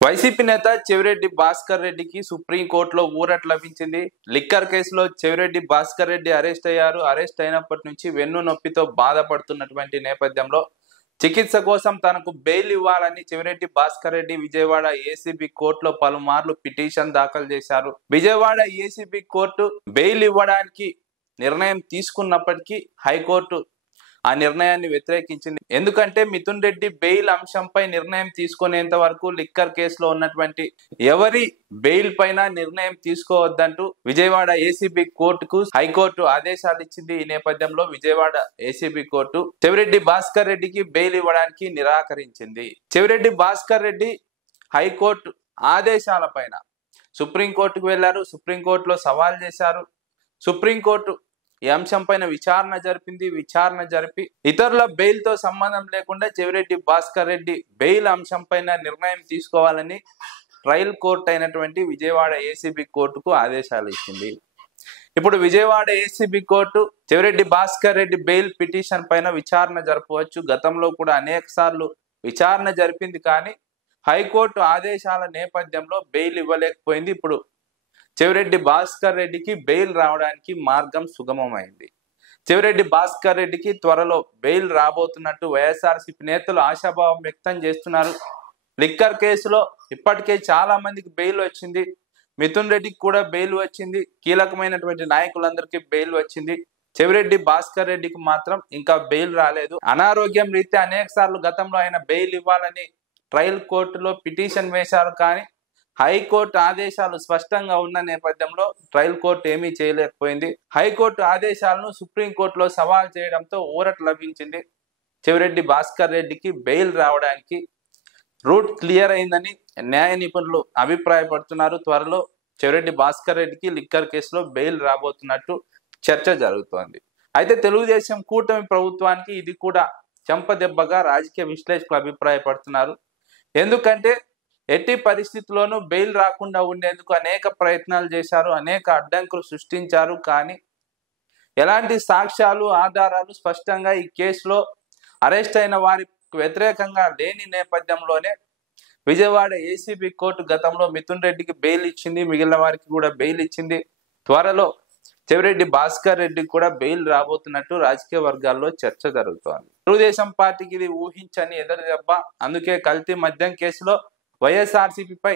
YCP నేత చెవిరెడ్డి భాస్కర్ రెడ్డికి సుప్రీంకోర్టులో ఊరట లభించింది. లిక్కర్ కేసులో చెవిరెడ్డి భాస్కర్ రెడ్డి అరెస్ట్ అయ్యారు. అరెస్ట్ అయినప్పటి నుంచి వెన్ను నొప్పితో బాధపడుతున్నటువంటి నేపథ్యంలో చికిత్స కోసం తనకు బెయిల్ ఇవ్వాలని చెవిరెడ్డి భాస్కర్ రెడ్డి విజయవాడ ఏసీబీ కోర్టులో పలుమార్లు పిటిషన్ దాఖలు చేశారు. విజయవాడ ఏసీబీ కోర్టు బెయిల్ ఇవ్వడానికి నిర్ణయం తీసుకున్నప్పటికీ హైకోర్టు ఆ నిర్ణయాన్ని వ్యతిరేకించింది. ఎందుకంటే మిథున్ రెడ్డి బెయిల్ అంశంపై నిర్ణయం తీసుకునేంత వరకు లిక్కర్ కేసులో ఉన్నటువంటి ఎవరి బెయిల్ పైన నిర్ణయం తీసుకోవద్దంటూ విజయవాడ ఏసీబీ కోర్టుకు హైకోర్టు ఆదేశాలు ఇచ్చింది. ఈ నేపథ్యంలో విజయవాడ ఏసీబీ కోర్టు చెవిరెడ్డి భాస్కర్ రెడ్డికి బెయిల్ ఇవ్వడానికి నిరాకరించింది. చెవిరెడ్డి భాస్కర్ రెడ్డి హైకోర్టు ఆదేశాల పైన సుప్రీంకోర్టుకు వెళ్లారు. సుప్రీంకోర్టులో సవాల్ చేశారు. సుప్రీంకోర్టు ఈ అంశం పైన విచారణ జరిపింది. విచారణ జరిపి ఇతరుల బెయిల్ తో సంబంధం లేకుండా చెవిరెడ్డి భాస్కర్ రెడ్డి బెయిల్ అంశం పైన నిర్ణయం తీసుకోవాలని ట్రయల్ కోర్టు అయినటువంటి విజయవాడ ఏసీబీ కోర్టుకు ఆదేశాలు ఇచ్చింది. ఇప్పుడు Vijayawada ACB court Chevireddy Bhaskar Reddy bail petition పైన విచారణ జరపవచ్చు. గతంలో కూడా అనేక సార్లు విచారణ జరిపింది, కానీ హైకోర్టు ఆదేశాల నేపథ్యంలో బెయిల్ ఇవ్వలేకపోయింది. ఇప్పుడు చెవిరెడ్డి భాస్కర్ రెడ్డికి బెయిల్ రావడానికి మార్గం సుగమమైంది. చెవిరెడ్డి భాస్కర్ రెడ్డికి త్వరలో బెయిల్ రాబోతున్నట్టు వైఎస్ఆర్సీపీ నేతలు ఆశాభావం వ్యక్తం చేస్తున్నారు. లిక్కర్ కేసులో ఇప్పటికే చాలా మందికి బెయిల్ వచ్చింది. మిథున్ రెడ్డికి కూడా బెయిల్ వచ్చింది. కీలకమైనటువంటి నాయకులందరికీ బెయిల్ వచ్చింది. చెవిరెడ్డి భాస్కర్ రెడ్డికి మాత్రం ఇంకా బెయిల్ రాలేదు. అనారోగ్యం రీత్యా అనేక సార్లు గతంలో ఆయన బెయిల్ ఇవ్వాలని ట్రయల్ కోర్టులో పిటిషన్ వేశారు, కానీ హైకోర్టు ఆదేశాలు స్పష్టంగా ఉన్న నేపథ్యంలో ట్రయల్ కోర్టు ఏమీ చేయలేకపోయింది. హైకోర్టు ఆదేశాలను సుప్రీంకోర్టులో సవాల్ చేయడంతో ఊరట లభించింది. చెవిరెడ్డి భాస్కర్ రెడ్డికి బెయిల్ రావడానికి రూట్ క్లియర్ అయిందని న్యాయ నిపుణులు అభిప్రాయపడుతున్నారు. త్వరలో చెవిరెడ్డి భాస్కర్ రెడ్డికి లిక్కర్ కేసులో బెయిల్ రాబోతున్నట్టు చర్చ జరుగుతోంది. అయితే తెలుగుదేశం కూటమి ప్రభుత్వానికి ఇది కూడా చెంపదెబ్బగా రాజకీయ విశ్లేషకులు అభిప్రాయపడుతున్నారు. ఎందుకంటే ఎట్టి పరిస్థితుల్లోనూ బెయిల్ రాకుండా ఉండేందుకు అనేక ప్రయత్నాలు చేశారు, అనేక అడ్డంకులు సృష్టించారు, కానీ ఎలాంటి సాక్ష్యాలు ఆధారాలు స్పష్టంగా ఈ కేసులో అరెస్ట్ అయిన వారికి వ్యతిరేకంగా లేని నేపథ్యంలోనే విజయవాడ ఏసీబీ కోర్టు గతంలో మిథున్ రెడ్డికి బెయిల్ ఇచ్చింది. మిగిలిన వారికి కూడా బెయిల్ ఇచ్చింది. త్వరలో చెవిరెడ్డి భాస్కర్ రెడ్డికి కూడా బెయిల్ రాబోతున్నట్టు రాజకీయ వర్గాల్లో చర్చ జరుగుతోంది. తెలుగుదేశం పార్టీకి ఇది ఊహించని ఎదురు దెబ్బ. అందుకే కల్తీ మద్యం కేసులో వైఎస్ఆర్సీపీపై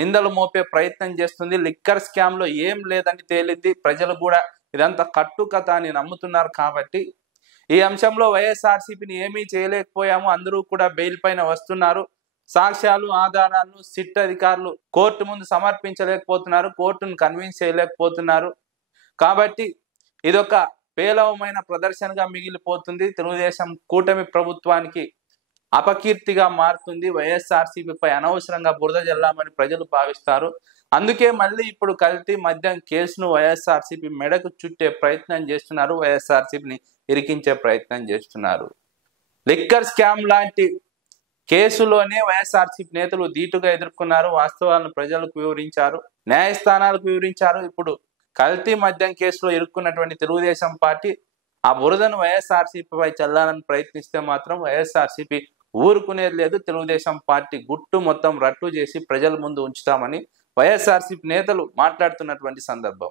నిందలు మోపే ప్రయత్నం చేస్తుంది. లిక్కర్ స్కామ్ లో ఏం లేదని తేలింది. ప్రజలు కూడా ఇదంతా కట్టుకథ అని నమ్ముతున్నారు. కాబట్టి ఈ అంశంలో వైఎస్ఆర్సీపీని ఏమీ చేయలేకపోయాము, అందరూ కూడా బెయిల్ పైన వస్తున్నారు. సాక్ష్యాలు ఆధారాలను సిట్ అధికారులు కోర్టు ముందు సమర్పించలేకపోతున్నారు, కోర్టును కన్విన్స్ చేయలేకపోతున్నారు. కాబట్టి ఇదొక పేలవమైన ప్రదర్శనగా మిగిలిపోతుంది. తెలుగుదేశం కూటమి ప్రభుత్వానికి అపకీర్తిగా మారుతుంది. వైఎస్ఆర్సీపీపై అనవసరంగా బురద జల్లామని ప్రజలు భావిస్తారు. అందుకే మళ్ళీ ఇప్పుడు కల్తీ మద్యం కేసును వైఎస్ఆర్సీపీ మెడకు చుట్టే ప్రయత్నం చేస్తున్నారు. వైఎస్ఆర్సీపీని ఇరికించే ప్రయత్నం చేస్తున్నారు. లిక్కర్ స్కామ్ లాంటి కేసులోనే వైఎస్ఆర్సీపీ నేతలు ధీటుగా ఎదుర్కొన్నారు. వాస్తవాలను ప్రజలకు వివరించారు, న్యాయస్థానాలకు వివరించారు. ఇప్పుడు కల్తీ మద్యం కేసులో ఇరుక్కున్నటువంటి తెలుగుదేశం పార్టీ ఆ బురదను వైఎస్ఆర్సీపీపై చల్లాలని ప్రయత్నిస్తే మాత్రం వైఎస్ఆర్సీపీ ఊరుకునేది లేదు. తెలుగుదేశం పార్టీ గుట్టు మొత్తం రట్టు చేసి ప్రజల ముందు ఉంచుతామని వైఎస్ఆర్సీపీ నేతలు మాట్లాడుతున్నటువంటి సందర్భం.